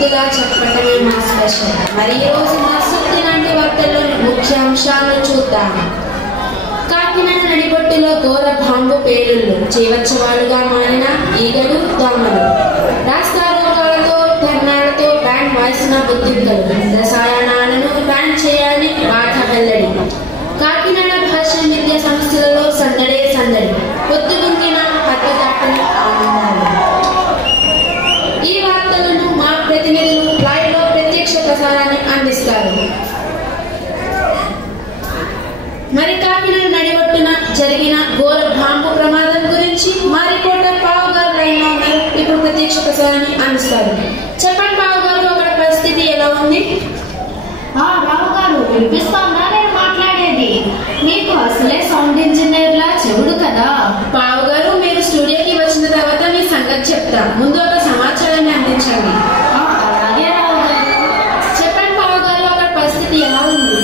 కొద్దిగా చెప్పటమే మా స్పెషల్. మరి ఈరోజు మా సుత్తి లాంటి వార్తల్లోని ముఖ్యాంశాలను చూద్దాం. కాకినాడ నడిబొట్టులో ఘోర బాంబు పేలుళ్ళు, జీవోత్సవాలుగా మారిన ఈగలు దోమలు, రాస్తారోకాలతో ధర్నాలతో బ్యాన్ వాయిసిన బొద్దింకలు, రసాయనాలను బ్యాన్ చేయాలని మాట వెల్లడి. కాకినాడ భాషా విద్యా సంస్థలలో సందడే సందడి, పొద్దుగుండిన పక్కదాటని ఆనందాలు. ఈ వార్తలను మా ప్రతినిధులు లైవ్ లో ప్రత్యక్ష ప్రసారాన్ని అందిస్తారు. మరి కాకినాడ నడిబొట్టున జరిగిన ఘోర బాంబు ప్రమాదం గురించి మా రిపోర్టర్ పావు గారు లైవ్ లో ఉన్నారు. ఇప్పుడు ప్రత్యక్ష ప్రసారాన్ని అందిస్తారు. చెప్పండి పావు గారు, అక్కడ పరిస్థితి ఎలా ఉంది? రావు గారు, వినిపిస్తుందా నేను మాట్లాడేది? మీకు అసలే సౌండ్ ఇంజనీర్ లా చెవుడు కదా. పావు గారు, మీరు స్టూడియోకి వచ్చిన తర్వాత మీ సంగతి చెప్తా, ముందు ఒక సమాచారాన్ని అందించండి. అలాగే రావు గారు. చెప్పండి పావు గారు, అక్కడ పరిస్థితి ఎలా ఉంది?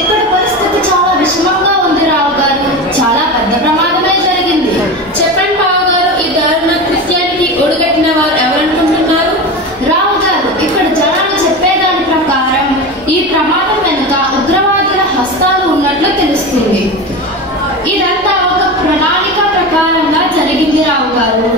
ఇక్కడ పరిస్థితి చాలా విషమంగా ఉంది రావు గారు. చాలా పెద్ద ప్రమాదమే జరిగింది. చెప్పండి పావు గారు, ఈ దారుణ కృత్యానికి ఒడిగట్టిన వారు ఎవరనుకుంటున్నారు? రావు గారు, ఇక్కడ జనాలు చెప్పేదాని ప్రకారం ఈ ప్రమాదం వెనుక ఉగ్రవాదుల హస్తాలు ఉన్నట్లు తెలుస్తుంది. ఇదంతా ఒక ప్రణాళిక ప్రకారంగా జరిగింది రావు గారు.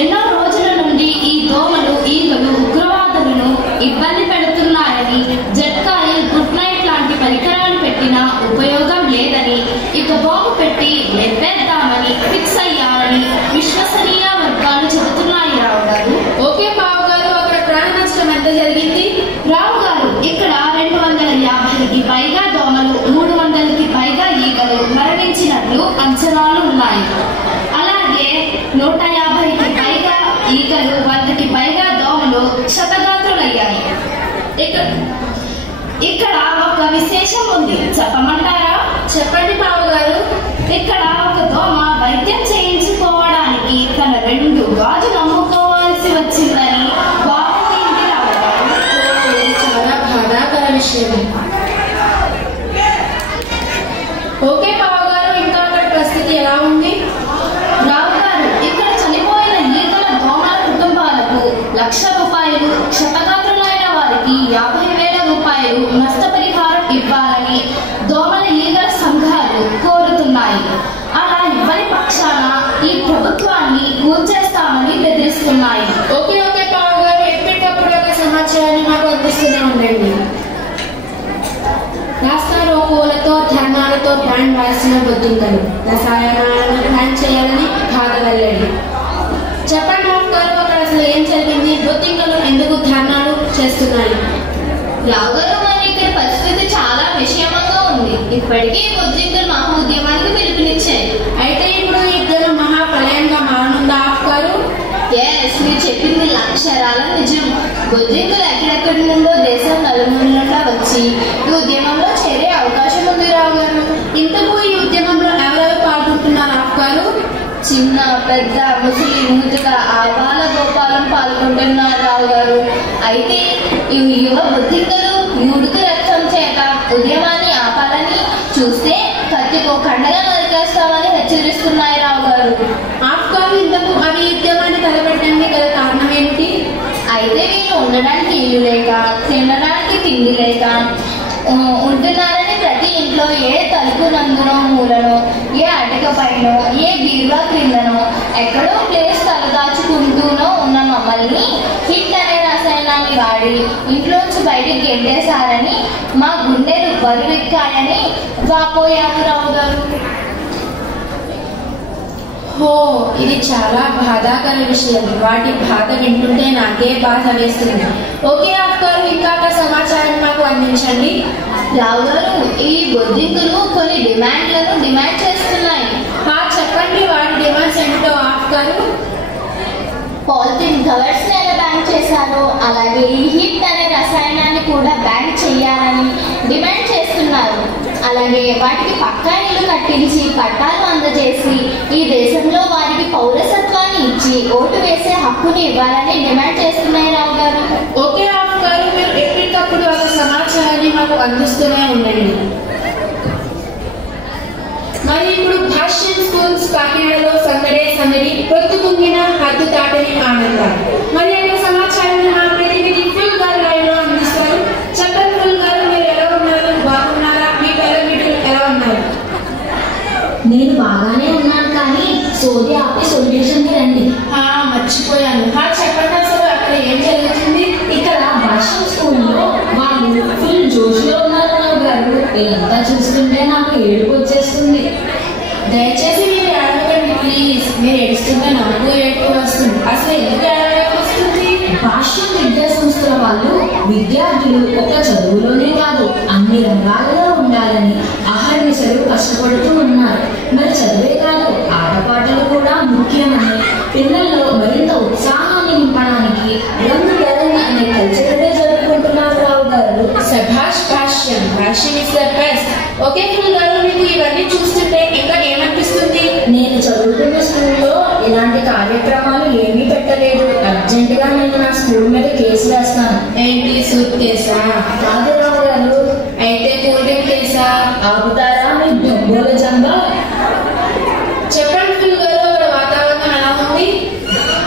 ఎన్నో రోజుల నుండి ఈ దోమలు ఈగలు ఉగ్రవాదులను ఇబ్బంది పెడుతున్నాయని, జట్కాయిల్, గుడ్ నైట్ లాంటి పరికరాలు పెట్టినా ఉపయోగం లేదని, ఇక బాంబు పెట్టి నెప్పేద్దామని ఫిక్స్ అయ్యామని విశ్వసనీయ వర్గాలు చెబుతున్నాయి రావు గారు. ఓకే పావు గారు, అక్కడ ప్రాణ నష్టం ఎంత జరిగింది? రావు గారు, ఇక్కడ 250కి పైగా దోమలు, 300కి పైగా ఈగలు మరణించినట్లు అంచనాలు ఉన్నాయి. అలాగే 150కి పైగా ఈగలు, 100కి పైగా దోమలు క్షతగాత్రులయ్యాయి. ఇక్కడ ఒక విశేషం ఉంది, చెప్పమంటారా? చెప్పండి పావు గారు. ఇక్కడ ఒక దోమ వైద్యం చేయించుకోవడానికి తన 2 గాజులు అమ్ముకోవాల్సి వచ్చిందని బాగుంది రావు గారు. ఇది చాలా బాధాకర విషయం. ఓకే పావు గారు, ఇంకా అక్కడ పరిస్థితి ఎలా ఉంది? రావు గారు, ఇక్కడ చనిపోయిన ఈగల దోమల కుటుంబాలకు ₹1,00,000, క్షతగాత్రులైన వారికి ₹50,000 నష్టపరిహారం ఇవ్వాలని దోమల ఈగల సంఘాలు కోరుతున్నాయి. అలా ఇవ్వని పక్షాన ఈ ప్రభుత్వాన్ని కూల్చేస్తామని బెదిరిస్తున్నాయి. ఓకే పావు గారు, ఎప్పటికప్పుడు ఒక సమాచారాన్ని మాకు అందిస్తూనే ఉండండి. రాస్తారోకోలతో ధర్నాలతో బ్యాన్ వాయిసిన బొద్దింకలు, రసాయనాలను బ్యాన్ చేయాలని బాధ వెల్లడి. చెప్పండి పావు గారు, అక్కడ అసలు ఏం జరిగింది? బొద్దింకలు ఎందుకు ధర్నాలు చేస్తున్నాయి? రావు గారు, మరి ఇక్కడ పరిస్థితి చాలా విషమంగా ఉంది. ఇప్పటికే బొద్దింకలు మహా ఉద్యమానికి పిలుపునిచ్చాయి. అయితే ఇప్పుడు ఇద్దరు మహాప్రలయంగా మారనుందా గారు? మీరు చెప్పింది లక్షరాల నిజం. బొద్దింకలు ఎక్కడెక్కడి నుండో దేశం నలుమూలలా వచ్చి ఈ ఉద్యమంలో చేరే అవకాశం ఉంది రావు గారు. ఇంతకు ఈ ఉద్యమంలో ఎవరెవరు పాల్గొంటున్నారు గారు? చిన్న పెద్ద ముసలి ముదుక ఆబాల గోపాలం పాల్గొంటున్నారు రావు గారు. అయితే ఈ యువ బొద్దింకలు యుడుకు రక్తం చేత ఉద్యమాన్ని ఆపాలని చూస్తే కత్తికో కండగా నరికేస్తామని హెచ్చరిస్తున్నాయి రావు గారు. గారు, ఇంతకు అవి ఉద్యమాన్ని తలపెట్టడానికి గల కారణం ఏమిటి? అయితే వీళ్ళు ఉండడానికి ఇల్లు లేక, తినడానికి తిండి లేక ఉంటున్నారని ప్రతి ఇంట్లో ఏ తలుపు నందునో మూలనో, ఏ అటక పైనో, ఏ బీరువా క్రిందనో ఎక్కడో ప్లేస్ తలదాచుకుంటూనో ఉన్న మమ్మల్ని హిట్ అనే రసాయనాన్ని వాడి ఇంట్లోంచి బయటికి గెంటేశారని మా గుండెలు బరువెక్కాయని వాపోయాము రావు గారు. ఇది చాలా బాధాకర విషయం. వాటి బాధ వింటుంటే నాకే బాధ వేస్తుంది. ఓకే గారు, ఇంకా సమాచారం మాకు అందించండి. రావు గారు, ఈ బొద్దింకలు కొన్ని డిమాండ్లను డిమాండ్ చేస్తున్నాయి. చెప్పండి, వాటి డిమాండ్స్ ఏంటో గారు? పాలిథిన్ కవర్స్ ఎలా బ్యాన్ చేశారో అలాగే ఈ హిట్ అనే రసాయనాన్ని కూడా బ్యాన్ చేయాలని డిమాండ్ చేస్తున్నారు. అలాగే వాటికి పక్కా ఇల్లు కట్టించి పట్టాలు అందజేసి ఈ దేశంలో వారికి పౌరసత్వాన్ని ఇచ్చి ఓటు వేసే హక్కుని ఇవ్వాలని డిమాండ్ చేస్తున్నాయి రావు గారు. ఓకే రావు గారు, మీరు ఎప్పటికప్పుడు ఒక సమాచారాన్ని మాకు అందిస్తూనే ఉండండి. మరి ఇప్పుడు భాష్యం స్కూల్స్ కాకినాడలో సందడే సందడి, పొద్దుకుంగిన హద్దు దాటని ఆనందం. మరి అక్కడ సమాచారాన్ని మా ప్రతినిధి ఫుల్ గా చూస్తుంటే నాకు ఏడుపు వచ్చేస్తుంది. దయచేసి మీరు ఏడవకండి ప్లీజ్. మీరు ఏడుస్తుంటే నాకు ఏడుపు వస్తుంది. అసలు ఎందుకు ఏడవడం వస్తుంది? భాష్యం విద్యా సంస్థల వాళ్ళు విద్యార్థులు ఒక చదువులోనే కాదు అన్ని రంగాలలో ఉండాలని అహర్నిశలు కష్టపడుతూ ఉన్నారు. మరి చదువే కాదు ఆటపాటలు కూడా ముఖ్యమని పిల్లల్లో మరింత ఉత్సాహాన్ని నింపడానికి రంగు రంగు అనే కల్చర్ డే జరుపుకుంటున్నారు రావు గారు. సభాష్ Bhashyam. Bhashyam is the best. Okay ఫుల్ గారు, మీకు ఇవన్నీ చూస్తుంటే ఇంకా ఏమనిపిస్తుంది? నేను చదువుకున్న స్కూల్లో ఇలాంటి కార్యక్రమాలు ఏమీ పెట్టలేదు. అర్జెంటుగా నేను నా స్కూల్ మీద కేసు వేస్తాను. ఏంటి సూట్ కేసా? కాదు రావు గారు. అయితే కూల్ డ్రింక్ కేసా? ఆపుతారా మీ దొంగల జంబా? చెప్పండి ఫుల్ గారు, అక్కడ వాతావరణం ఎలా ఉంది?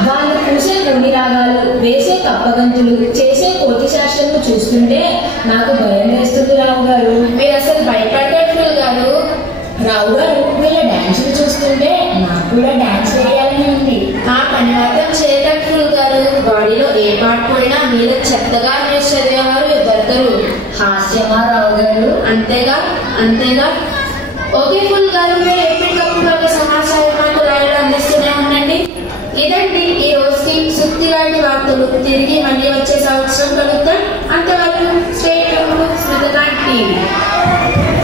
వాళ్ళు పూసే కొన్ని రాగాలు, వేసే కప్పగంతులు, చేసే కోటి శాస్త్రాలు చూస్తుంటే నాకు భయం వేస్తుంది రావు గారు. మీరు అసలు భయపడకండి ఫుల్ గారు. రావు గారు, వీళ్ళ డాన్సులు చూస్తుంటే నాకు కూడా డాన్స్ వేయాలని ఉంది. ఆ పని మాత్రం చేయకండి ఫుల్ గారు. బాడీలో ఏ పార్ట్ పోయినా మీరు చెత్తగా మీరు చదివేవారు దొరకరు. హాస్యమా రావు గారు? అంతేగా అంతేగా. ఓకే ఫుల్ గారు, మీరు ఎప్పటికప్పుడు ఒక సమాచారం మాకు రాయడం అందిస్తూనే ఉండండి. ఇదండి ఈ రోజుకి సుత్తి లాంటి వార్తలు. తిరిగి మళ్ళీ వచ్చే సంవత్సరం కలుద్దాం. అంతవరకు స్టే ట్యూన్డ్ టీవీ.